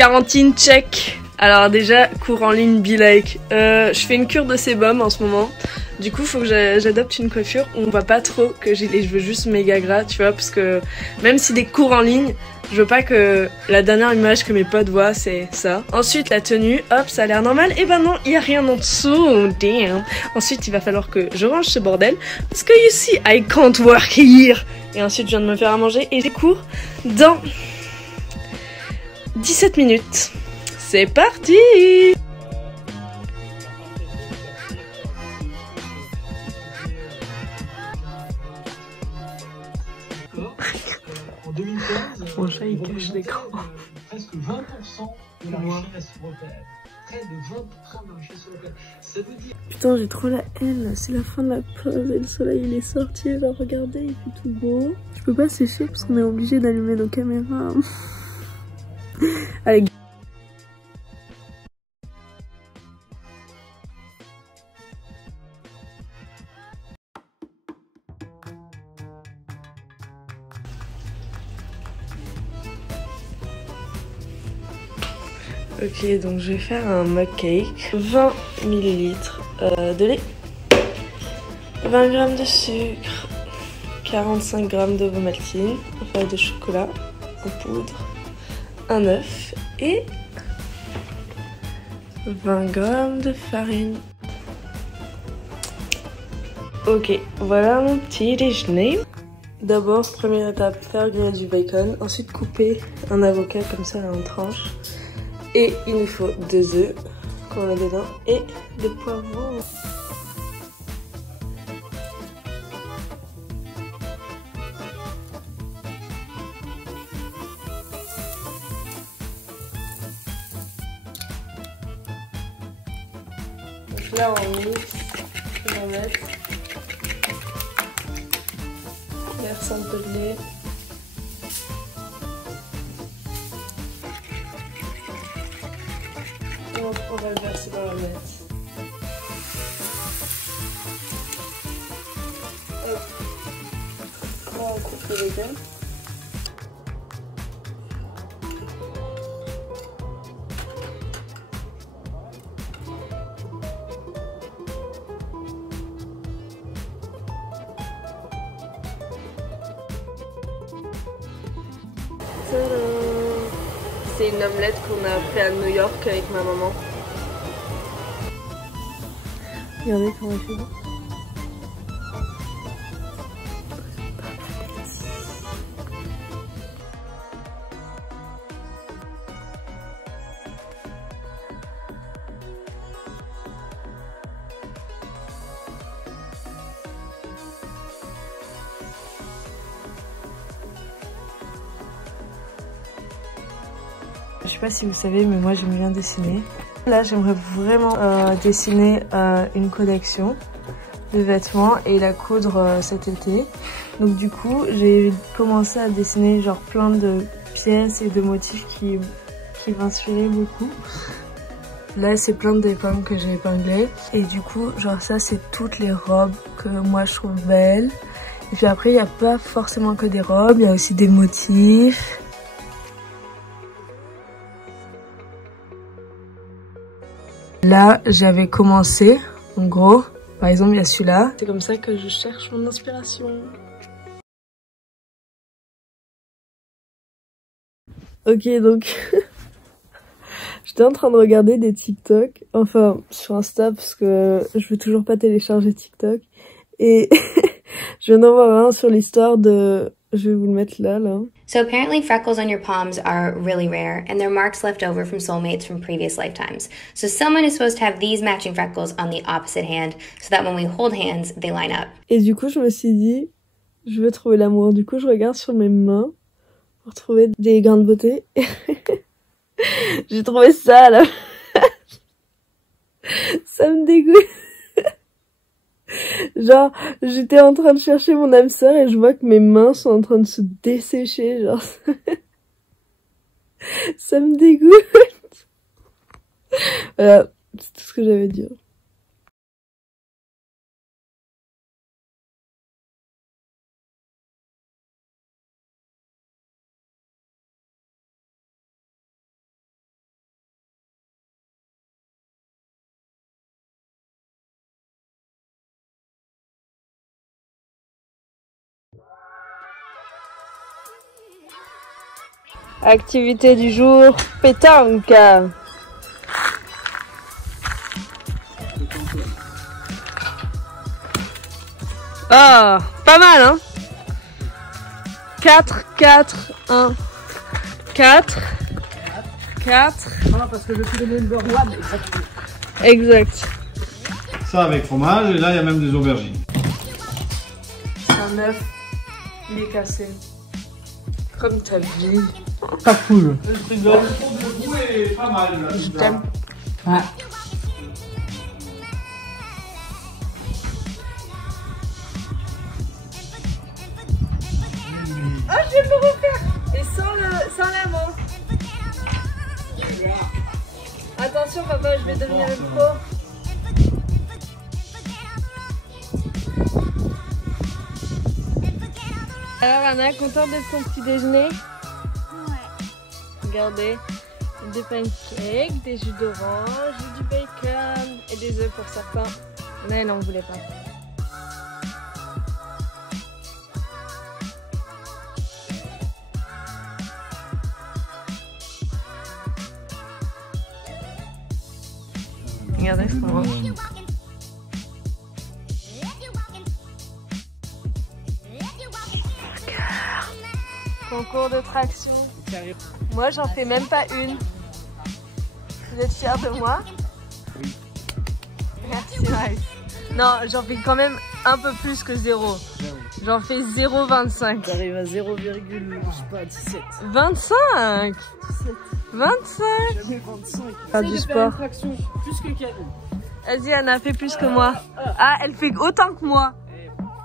Quarantine check. Alors déjà, cours en ligne, be like. Je fais une cure de sébum en ce moment. Du coup, faut que j'adopte une coiffure où on voit pas trop que j'ai les cheveux juste méga gras, tu vois, parce que même si des cours en ligne, je veux pas que la dernière image que mes potes voient, c'est ça. Ensuite, la tenue, hop, ça a l'air normal. Et ben non, il y a rien en dessous, damn. Ensuite, il va falloir que je range ce bordel, parce que you see, I can't work here. Et ensuite, je viens de me faire à manger et j'ai cours dans 17 minutes. C'est parti! En 2015, mon chat il cache l'écran. Presque 20% de la richesse européenne. Près de 20% de la richesse européenne. Ça veut dire... Putain, j'ai trop la haine. C'est la fin de la pause et le soleil il est sorti. Genre, regardez, il fait tout beau. Je peux pas sécher parce qu'on est obligé d'allumer nos caméras. Allez. Ok, donc je vais faire un mug cake. 20 ml de lait, 20 g de sucre, 45 g de vomaltine, enfin de chocolat en poudre, un œuf et 20 g de farine. Ok, voilà mon petit déjeuner. D'abord, première étape, faire griller du bacon, ensuite couper un avocat comme ça en tranches. Et il nous faut 2 œufs qu'on met dedans et des poivrons. Donc là on mixe, on va mettre verser un peu de lait. On va le verser dans la mette. Hop. Là, on coupe le bacon. C'est une omelette qu'on a fait à New York avec ma maman. Regardez comment il fait beau. Je sais pas si vous savez, mais moi j'aime bien dessiner. Là, j'aimerais vraiment dessiner une collection de vêtements et la coudre cet été. Donc du coup, j'ai commencé à dessiner genre plein de pièces et de motifs qui m'inspiraient beaucoup. Là, c'est plein de pommes que j'ai épinglées. Et du coup, genre ça, c'est toutes les robes que moi je trouve belles. Et puis après, il n'y a pas forcément que des robes, il y a aussi des motifs. Là, j'avais commencé, en gros, par exemple, il y a celui-là. C'est comme ça que je cherche mon inspiration. Ok, donc, j'étais en train de regarder des TikTok, enfin, sur Insta, parce que je veux toujours pas télécharger TikTok. Et je viens d'en voir un sur l'histoire de... Je vais vous le mettre là. So apparently freckles on your palms are really rare, and they're marks left over from soulmates from previous lifetimes. So someone is supposed to have these matching freckles on the opposite hand, so that when we hold hands, they line up. Et du coup, je me suis dit, je veux trouver l'amour. Du coup, je regarde sur mes mains pour trouver des grains de beauté. J'ai trouvé ça, là. Ça me dégoûte. Genre, j'étais en train de chercher mon âme sœur et je vois que mes mains sont en train de se dessécher, genre. Ça me dégoûte. Voilà, c'est tout ce que j'avais à dire. Activité du jour, pétanque. Ah, pas mal hein. 4, 4, 1, 4, 4. Voilà, parce que je suis le number one. Exact. Ça avec fromage, et là il y a même des aubergines. C'est un œuf, il est cassé. Comme ta vie. Pas cool. Le goût est pas mal là. Je t'aime. Ouais. Ah, je vais me refaire. Et sans la main. Attention papa, je vais devenir une pro. Alors Anna, contente de ton petit déjeuner? Ouais. Regardez, des pancakes, des jus d'orange, du bacon et des œufs pour certains. Mais elle n'en voulait pas. Regardez comment. Concours de traction. Moi, j'en fais même pas une. Vous êtes fiers de moi? Oui. Merci, Maïs. Non, j'en fais quand même un peu plus que 0. J'en fais 0,25. J'arrive à 0,17. 25 25. Jamais 25. Faire du sport. Traction plus que Kevin. Vas-y, Anna, fais plus que moi. Ah, elle fait autant que moi.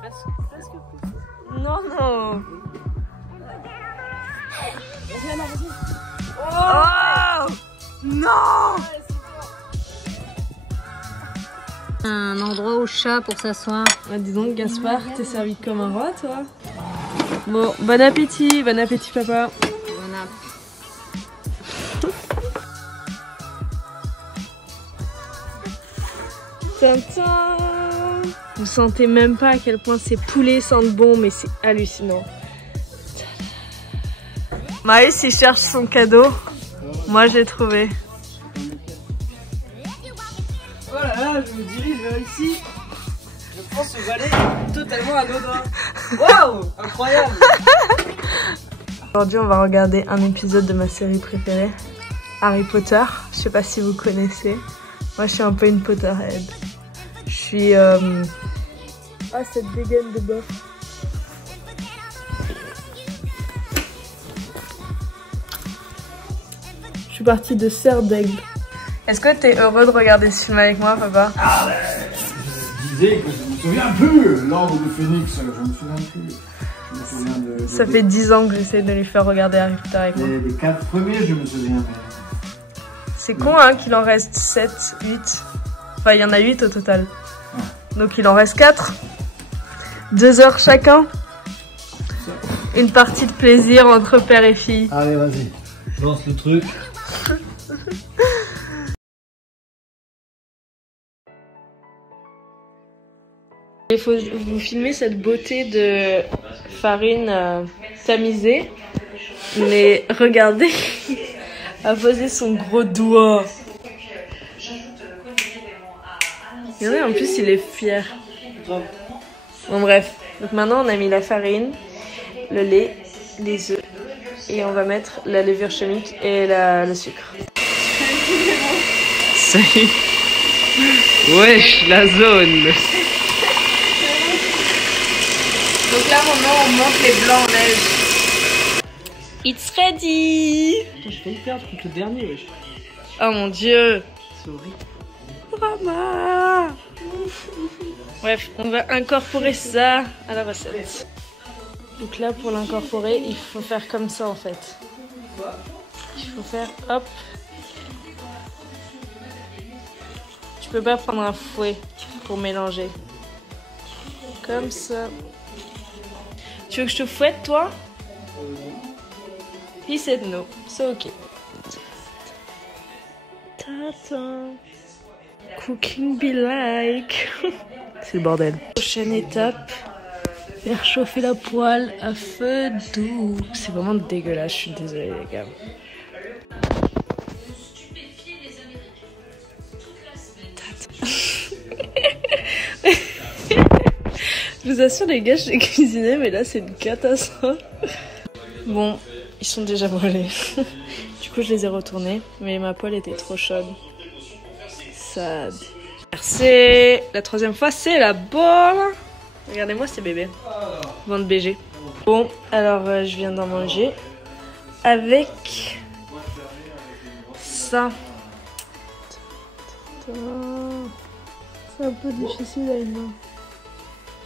Presque plus. Non, non. Vas-y, Anna, vas-y. Oh non. Un endroit au chat pour s'asseoir. Ah, dis donc, Gaspard, t'es servi comme un roi, toi. Bon, bon appétit papa. Tintin. Vous sentez même pas à quel point ces poulets sentent bon, mais c'est hallucinant. Maïs, il cherche son cadeau. Moi, je l'ai trouvé. Voilà, je me dirige vers ici. Je prends ce balai totalement anodin. Waouh, incroyable. Aujourd'hui, on va regarder un épisode de ma série préférée, Harry Potter. Je sais pas si vous connaissez. Moi, je suis un peu une Potterhead. Je suis... Ah, cette dégaine de bœuf. Je suis partie de Serre d'Aigle. Est-ce que t'es heureux de regarder ce film avec moi, papa? Ah je disais que je me souviens plus. L'ordre de Phénix, je me souviens plus. Je me souviens de Ça fait 10 ans que j'essaie de lui faire regarder Harry Potter avec moi. les 4 premiers, je me souviens. Mais... C'est con hein, qu'il en reste 7, 8. Enfin, il y en a 8 au total. Donc il en reste 4. 2 heures chacun. Une partie de plaisir entre père et fille. Allez, vas-y. Lance le truc. Il faut vous filmer cette beauté de farine tamisée. Mais regardez, a posé son gros doigt. Regardez, en plus il est fier. Bon bref, donc maintenant on a mis la farine, le lait, les œufs et on va mettre la levure chimique et le sucre. Ça y est. Wesh, la zone. Donc là maintenant on monte les blancs en neige. It's ready. Putain, j'ai failli perdre contre le dernier, wesh. Oh mon dieu. C'est horrible. Drama. Bref, on va incorporer ça à la recette. Donc là, pour l'incorporer, il faut faire comme ça en fait. Il faut faire hop. Tu peux pas prendre un fouet pour mélanger. Comme ça. Tu veux que je te fouette, toi? He said no, so ok. Tata. Cooking be like. C'est le bordel. Prochaine étape, faire chauffer la poêle à feu doux. C'est vraiment dégueulasse, je suis désolée les gars. Je vous assure les gars, je l'ai cuisiné mais là c'est une catastrophe. Bon, ils sont déjà brûlés. Du coup je les ai retournés, mais ma poêle était trop chaude. Sad. Merci. La troisième fois c'est la bonne. Regardez-moi ces bébés. Ventre BG. Bon, alors je viens d'en manger. Avec ça. C'est un peu difficile à une main.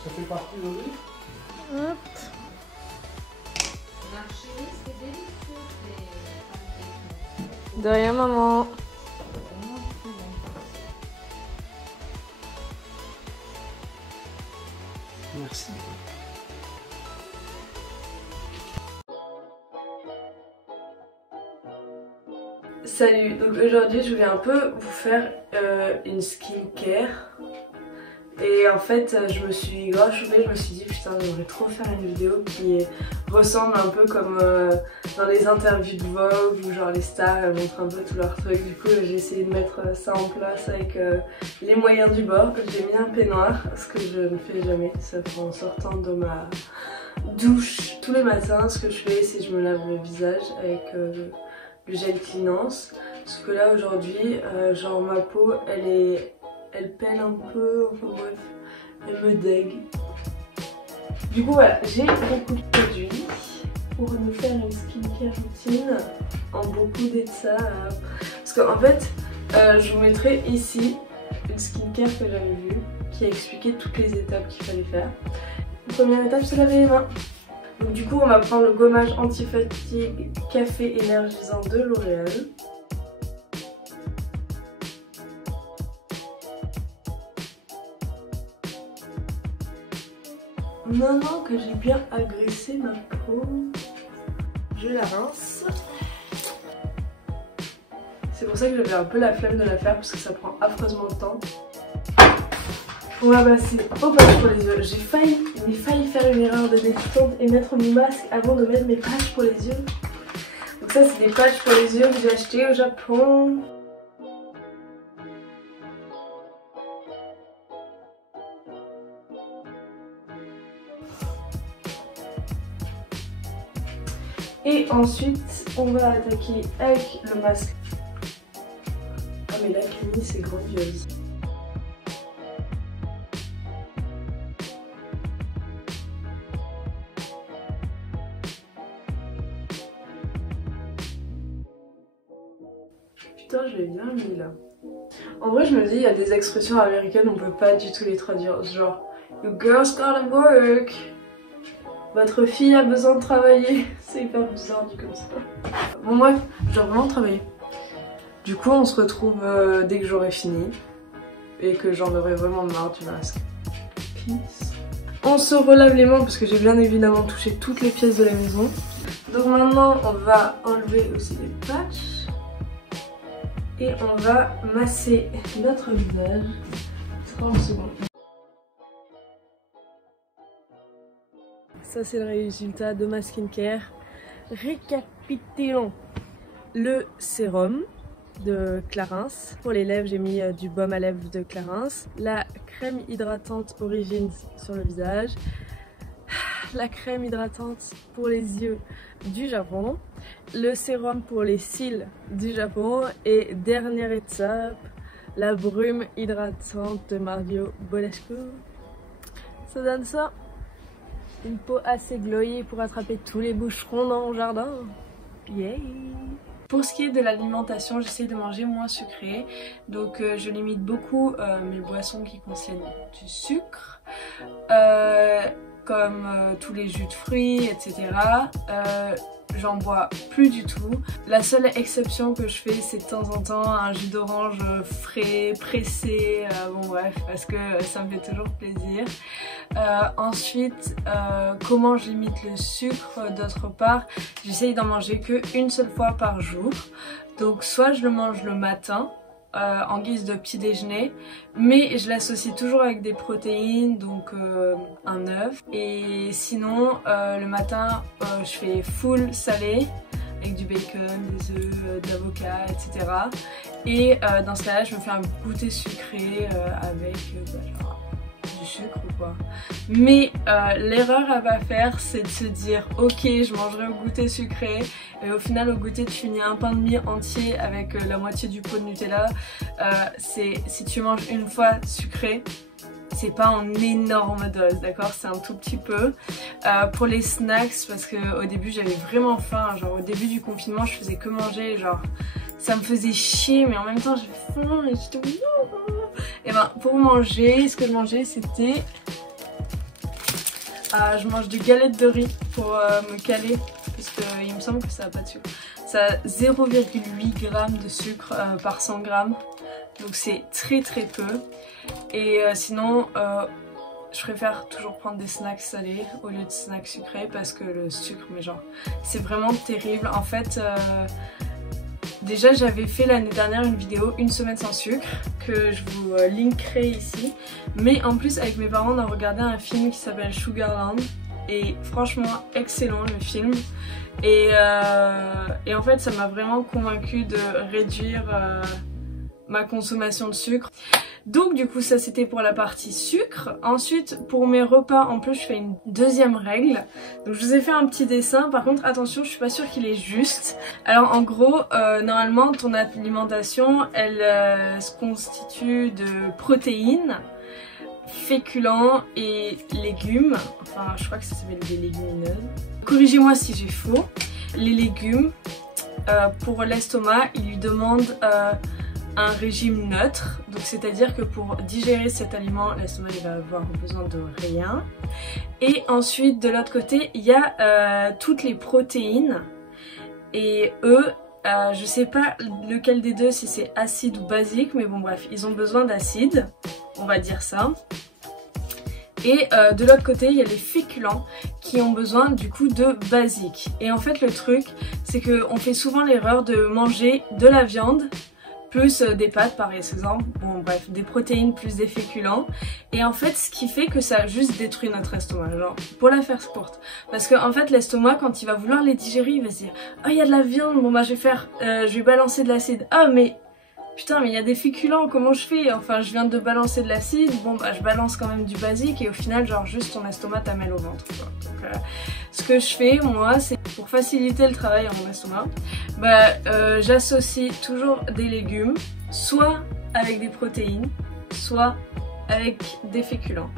Ça fait partie de l'olive. Hop. De rien maman. Merci. Salut, donc aujourd'hui je voulais un peu vous faire une skincare. Et en fait je me suis grave chauffée, je me suis dit putain j'aimerais trop faire une vidéo qui ressemble un peu comme dans les interviews de Vogue où genre les stars elles montrent un peu tous leurs trucs. Du coup j'ai essayé de mettre ça en place avec les moyens du bord. J'ai mis un peignoir, ce que je ne fais jamais, ça fait en sortant de ma douche tous les matins. Ce que je fais c'est que je me lave le visage avec le gel Cleanance. Sauf que là aujourd'hui genre ma peau elle pèle un peu, enfin bref, elle me dégue. Du coup voilà, j'ai beaucoup de produits pour nous faire une skincare routine en beaucoup d'étapes. Parce qu'en fait, je vous mettrai ici une skincare que j'avais vue qui a expliqué toutes les étapes qu'il fallait faire. La première étape, c'est laver les mains. Donc du coup, on va prendre le gommage anti-fatigue café énergisant de L'Oréal. Maintenant que j'ai bien agressé ma peau, je la rince. C'est pour ça que j'avais un peu la flemme de la faire parce que ça prend affreusement de temps. On va passer au patch pour les yeux. J'ai failli faire une erreur de débutante et mettre mon masque avant de mettre mes patchs pour les yeux. Donc ça c'est des patchs pour les yeux que j'ai achetés au Japon. Et ensuite, on va attaquer avec le masque. Ah mais la Camille, c'est grandiose. Putain, je l'ai bien mis là. En vrai, je me dis, il y a des expressions américaines, on peut pas du tout les traduire. Genre, you girls gotta work. Votre fille a besoin de travailler. C'est hyper bizarre dit comme ça. Bon bref, je dois vraiment travailler. Du coup on se retrouve dès que j'aurai fini. Et que j'en aurai vraiment marre du masque. Peace. On se relave les mains parce que j'ai bien évidemment touché toutes les pièces de la maison. Donc maintenant on va enlever aussi les patchs. Et on va masser notre visage. 30 secondes. Ça c'est le résultat de ma skincare. Récapitulons. Le sérum de Clarins. Pour les lèvres, j'ai mis du baume à lèvres de Clarins. La crème hydratante Origins sur le visage. La crème hydratante pour les yeux du Japon. Le sérum pour les cils du Japon. Et dernière étape, la brume hydratante de Mario Badescu. Ça donne ça. Une peau assez glowy pour attraper tous les boucherons dans mon jardin. Yay! Pour ce qui est de l'alimentation, j'essaie de manger moins sucré. Donc je limite beaucoup mes boissons qui contiennent du sucre. Comme tous les jus de fruits, etc. J'en bois plus du tout. La seule exception que je fais, c'est de temps en temps un jus d'orange frais, pressé, bon bref, parce que ça me fait toujours plaisir. Ensuite, comment je limite le sucre? D'autre part, j'essaye d'en manger qu'une seule fois par jour. Donc soit je le mange le matin, en guise de petit déjeuner, mais je l'associe toujours avec des protéines, donc un œuf. Et sinon le matin je fais full salé avec du bacon, des œufs, de l'avocat, etc. Et dans ce cas-là je me fais un goûter sucré avec genre du sucre ou quoi. Mais l'erreur à pas faire, c'est de se dire ok, je mangerai au goûter sucré, et au final au goûter tu finis un pain de mie entier avec la moitié du pot de Nutella. Si tu manges une fois sucré, c'est pas en énorme dose, d'accord, c'est un tout petit peu. Pour les snacks, parce que au début j'avais vraiment faim, genre au début du confinement je faisais que manger, genre ça me faisait chier, mais en même temps j'avais faim et j'étais et ben pour manger, ce que je mangeais c'était je mange des galettes de riz pour me caler, parce qu'il me semble que ça n'a pas de sucre. Ça a 0,8 g de sucre par 100 g, donc c'est très très peu. Et sinon je préfère toujours prendre des snacks salés au lieu de snacks sucrés, parce que le sucre, mais genre c'est vraiment terrible. En fait déjà j'avais fait l'année dernière une vidéo 1 semaine sans sucre que je vous linkerai ici, mais en plus avec mes parents on a regardé un film qui s'appelle Sugarland et franchement excellent le film, et en fait ça m'a vraiment convaincue de réduire ma consommation de sucre. Donc du coup ça c'était pour la partie sucre. Ensuite pour mes repas, en plus je fais une deuxième règle. Donc je vous ai fait un petit dessin, par contre attention, je suis pas sûre qu'il est juste. Alors en gros normalement ton alimentation elle se constitue de protéines, féculents et légumes. Enfin je crois que ça s'appelle des légumineuses. Corrigez-moi si j'ai faux. Les légumes pour l'estomac ils lui demandent un régime neutre, donc c'est à dire que pour digérer cet aliment l'estomac il va avoir besoin de rien. Et ensuite de l'autre côté il y a toutes les protéines, et eux je sais pas lequel des deux, si c'est acide ou basique, mais bon bref ils ont besoin d'acide, on va dire ça. Et de l'autre côté il y a les féculents qui ont besoin du coup de basique. Et en fait le truc c'est que on fait souvent l'erreur de manger de la viande plus des pâtes par exemple, bon bref, des protéines plus des féculents, et en fait ce qui fait que ça juste détruit notre estomac, genre pour la faire courte, parce que en fait l'estomac quand il va vouloir les digérer il va se dire ah il y a de la viande, bon bah je vais balancer de l'acide, ah mais putain mais il y a des féculents, comment je fais, enfin je viens de balancer de l'acide, bon bah je balance quand même du basique, et au final genre juste ton estomac t'amène au ventre quoi. Donc ce que je fais moi c'est pour faciliter le travail à mon estomac, bah j'associe toujours des légumes, soit avec des protéines, soit avec des féculents.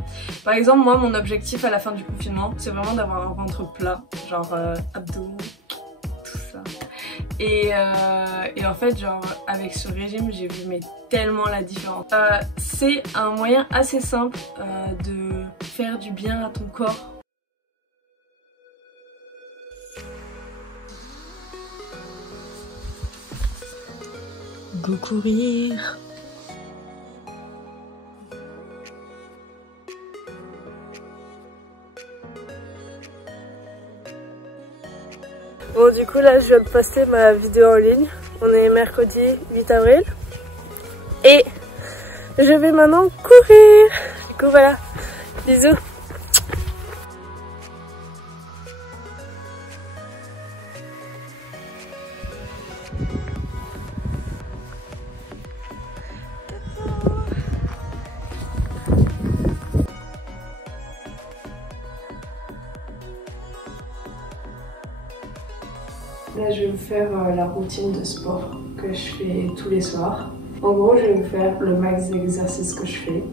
Par exemple moi mon objectif à la fin du confinement c'est vraiment d'avoir un ventre plat, genre abdos, tout ça. Et en fait genre avec ce régime j'ai vu mais tellement la différence. C'est un moyen assez simple de faire du bien à ton corps. Go courir. Bon du coup là je viens de poster ma vidéo en ligne, on est mercredi 8 avril et je vais maintenant courir. Du coup voilà, bisous. Là je vais vous faire la routine de sport que je fais tous les soirs. En gros je vais vous faire le max d'exercices que je fais.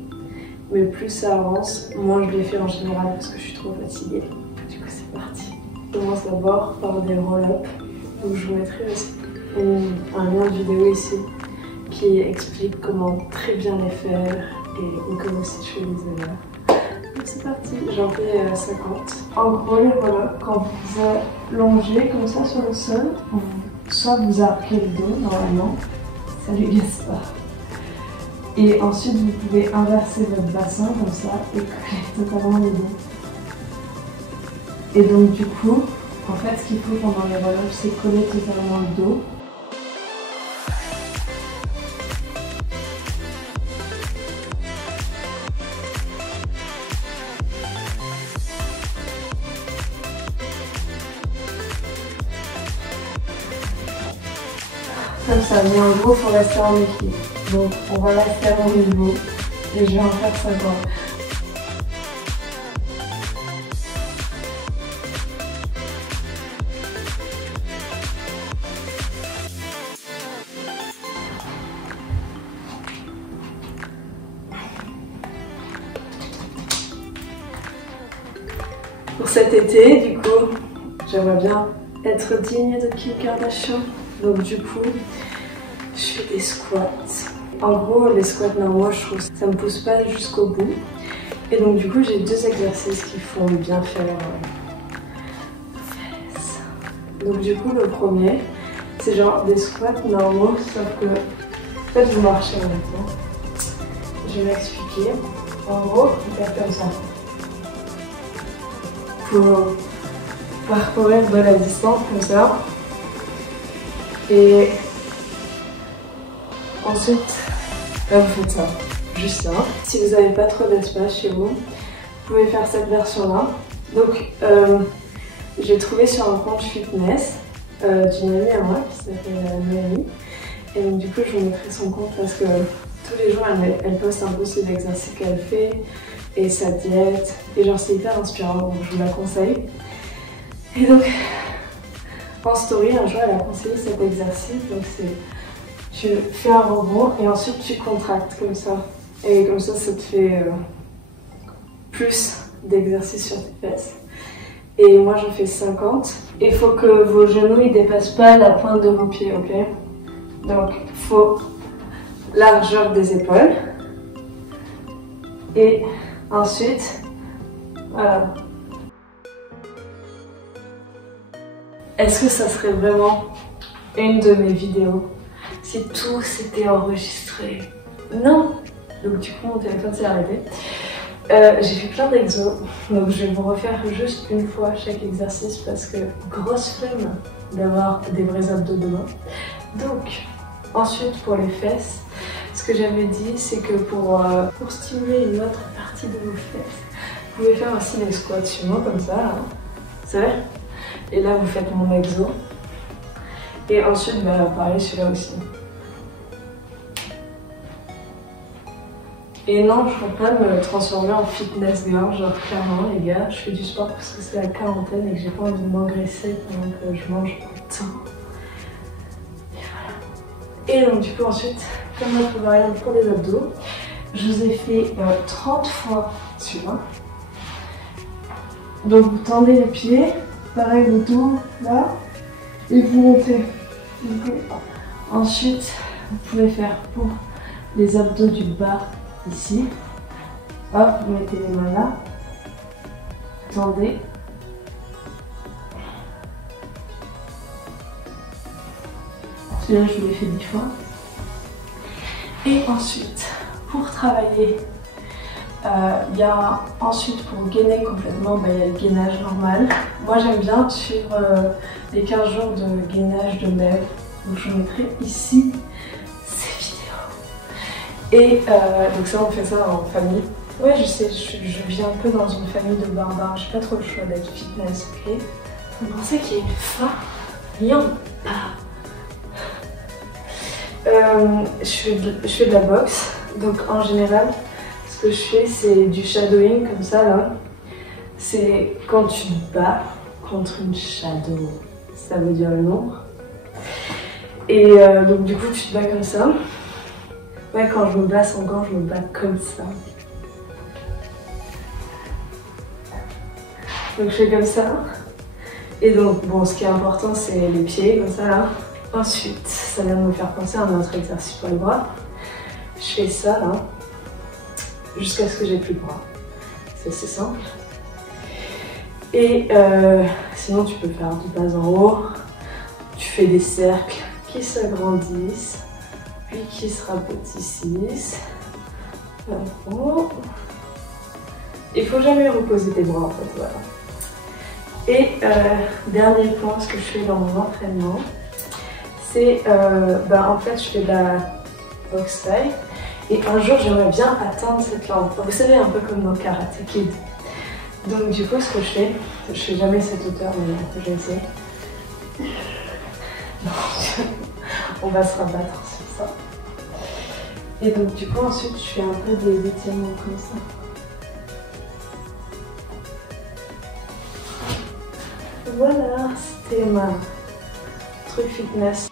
Mais plus ça avance, moins je les fais en général parce que je suis trop fatiguée. Du coup c'est parti. Je commence d'abord par des roll-up. Donc je vous mettrai aussi un lien de vidéo ici qui explique comment très bien les faire et comment si je fais des erreurs. C'est parti, j'en fais 50. En gros, les roll-up, quand vous allongez comme ça sur le sol, soit vous arquez le dos normalement, ça ne les gasse pas. Et ensuite, vous pouvez inverser votre bassin comme ça et coller totalement le dos. Et donc du coup, en fait, ce qu'il faut pendant les roll-up, c'est coller totalement le dos. comme ça, mais en gros, il faut rester en équilibre. Donc, on va rester à mon niveau et je vais en faire 50. Pour cet été, du coup, j'aimerais bien être digne de Kim Kardashian. Donc du coup, je fais des squats. En gros, les squats normaux, je trouve que ça me pousse pas jusqu'au bout. Et donc du coup, j'ai 2 exercices qui font bien faire fesses. Donc du coup, le premier, c'est genre des squats normaux, sauf que en fait, vous marchez en même temps. Je vais m'expliquer. En gros, vous faites comme ça. Pour parcourir de la distance comme ça. Et ensuite, là vous faites ça, juste ça. Si vous n'avez pas trop d'espace chez vous, vous pouvez faire cette version-là. Donc, j'ai trouvé sur un compte fitness d'une amie à moi qui s'appelle Noémie. Et donc du coup, je vous mettrai son compte parce que tous les jours, elle poste un peu ses exercices qu'elle fait et sa diète. Et genre, c'est hyper inspirant, donc je vous la conseille. Et donc, en story, un jour, elle a conseillé cet exercice. Donc, c'est tu fais un rebond et ensuite tu contractes comme ça. Et comme ça, ça te fait plus d'exercices sur tes fesses. Et moi, j'en fais 50. Il faut que vos genoux ne dépassent pas la pointe de vos pieds, ok? Donc, il faut largeur des épaules. Et ensuite, voilà. Est-ce que ça serait vraiment une de mes vidéos si tout s'était enregistré? Non. Donc du coup, mon téléphone s'est arrêté. J'ai fait plein d'exos, donc je vais vous refaire juste une fois chaque exercice parce que grosse flemme d'avoir des vrais abdos demain. Donc, ensuite pour les fesses, ce que j'avais dit, c'est que pour stimuler une autre partie de vos fesses, vous pouvez faire aussi les squats sumo comme ça, là. C'est vrai? Et là, vous faites mon exo. Et ensuite, bah, pareil, celui-là aussi. Et non, je ne veux pas me transformer en fitness girl, genre clairement, les gars. Je fais du sport parce que c'est la quarantaine et que j'ai pas envie de m'engraisser pendant que je mange tout le temps. Et voilà. Et donc, du coup, ensuite, comme autre variante pour les abdos, je vous ai fait 30 fois celui-là. Donc, vous tendez les pieds. Pareil, le dos, là, et vous montez. Ensuite, vous pouvez faire pour les abdos du bas, ici. Hop, vous mettez les mains là. Tendez. Celui-là, je vous l'ai fait 10 fois. Et ensuite, pour travailler, il y a ensuite pour gainer complètement, il y a le gainage normal. Moi j'aime bien suivre les 15 jours de gainage de lèvres. Donc je vous mettrai ici ces vidéos. Et donc ça on fait ça en famille. Ouais je sais, je vis un peu dans une famille de barbares. J'ai pas trop le choix d'être fitness, ok? Vous pensez qu'il y a une fin? Il n'y en a pas. Je fais de la boxe. Donc en général, ce que je fais, c'est du shadowing comme ça là. C'est quand tu te bats contre une shadow. Ça veut dire le nom. Et donc du coup, tu te bats comme ça. Ouais, quand je me bats sans gants, je me bats comme ça. Donc je fais comme ça. Et donc, bon, ce qui est important, c'est les pieds, comme ça là. Ensuite, ça vient de me faire penser à un autre exercice pour les bras. Je fais ça là. Jusqu'à ce que j'ai plus de bras. C'est assez simple. Et sinon tu peux faire du bas en haut. Tu fais des cercles qui s'agrandissent, puis qui se rapetissent. Il faut jamais reposer tes bras en fait, voilà. Et dernier point, ce que je fais dans mon entraînement, c'est en fait je fais de la boxe thaï. Et un jour, j'aimerais bien atteindre cette lampe. Vous savez, un peu comme dans Karate Kid. Donc du coup, ce que je fais jamais cette hauteur, mais je vais essayer. On va se rabattre sur ça. Et donc du coup ensuite je fais un peu des étirements comme ça. Voilà, c'était ma truc fitness.